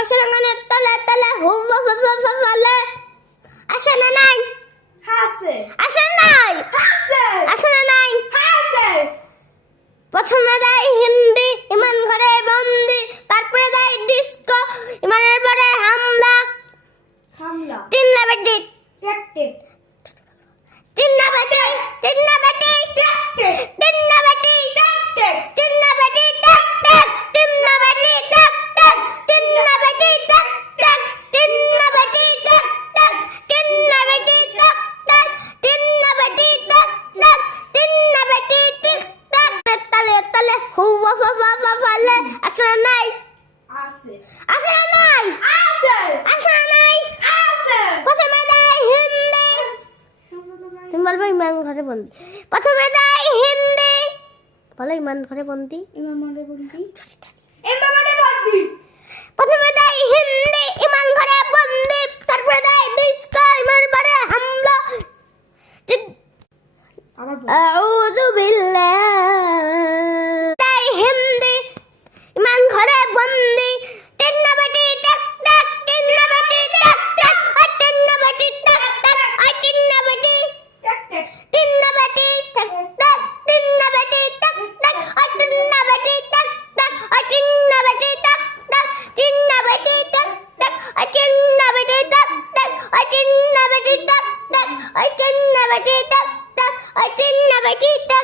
মশলাখানের তলে তলে হুবা বলে আসে না নাই হাসে আসে নাই হাসে আসে না নাই হাসে প্রথমে দেয় হিন্দি ইমান ঘরে বন্দি তারপরে দেয় ডিস্কো ইমানের পরে হামলা হামলা তিন না বেটি ট্যাকটিক তিন না বেটি তিন না বেটি ট্যাকটিক তিন না বেটি ট্যাকটিক তিন না বেটি টাক টাক তিন না বেটি টাক টাক তিন না বেটি টাক টাক তিন না বেটি টাক টাক তিন না বেটি টাক টাক তিন না বেটি টাক টাক তিন না বেটি টিক টাক তলে তলে হুয়া ফালে আসলে নাই আসে আসলে নাই আসে আসলে নাই আসে প্রথমে দেয় হিন্দি তুমি বলবো ইমান ঘরে বন্দি প্রথমে দেয় হিন্দি বলো ইমান ঘরে বন্দি ইমাম মানে বন্দি ইমাম মানে বন্দি প্রথমে দেয় হিন্দি ইমান ঘরে বন্দি তারপরে দেয় ডিস্কো ইমান পরে হামলা আবার আউযু বিল্লাহ দেয় হিন্দি ইমান ঘরে বন্দি তিন না বেটি টাক টাক তিন না বেটি টাক টাক আর তিন না বেটি টাক টাক আর তিন না বেটি ট্যাকটিক তিন না বেটি টাক টাক তিন না বেটি টাক টাক আর তিন না বেটি টাক টাক আর তিন না বেটি টাক টাক তিন না বেটি টাক টাক আর তিন না বেটি টাক টাক আর তিন না বেটি টাক টাক আর তিন না বেটি টাক টাক আর তিন না বেটি টাক